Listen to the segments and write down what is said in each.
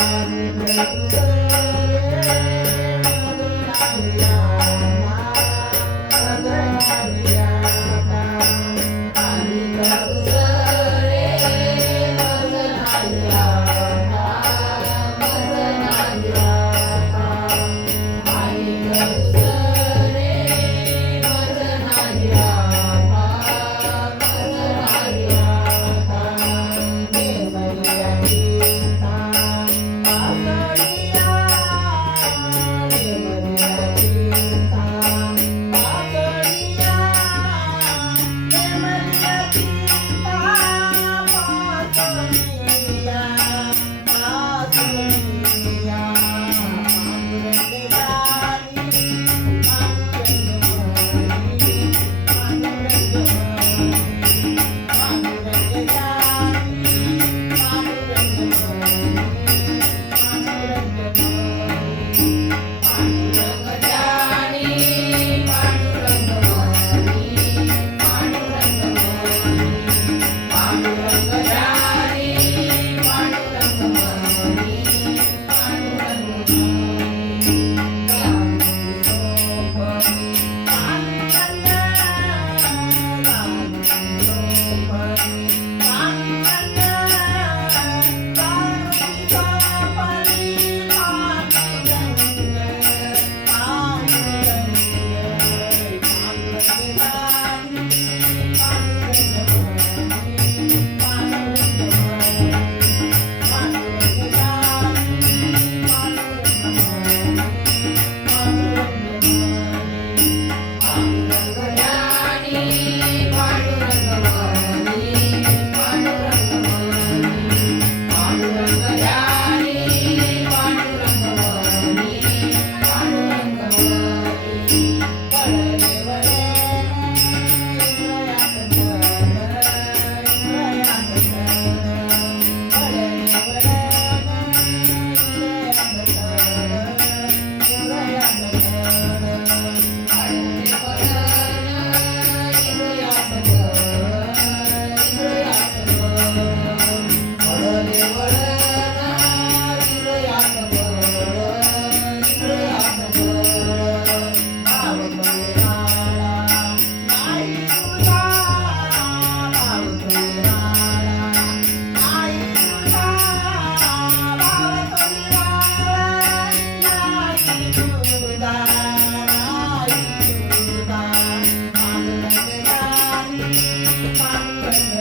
Hare Krishna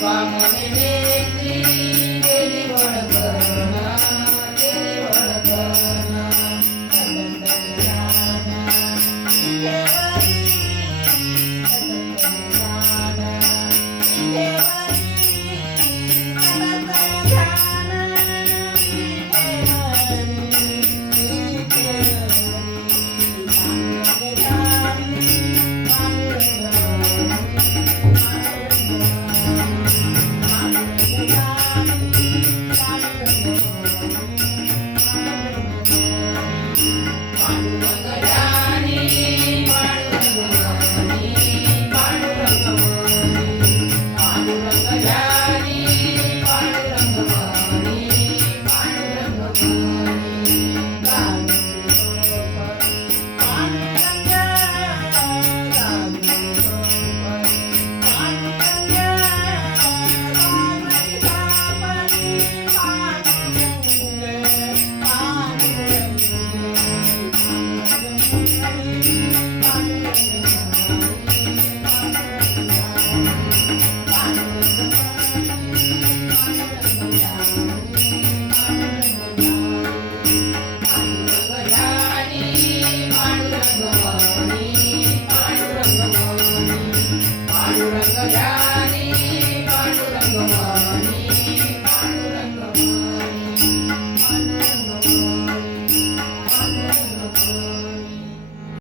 Swami Amém.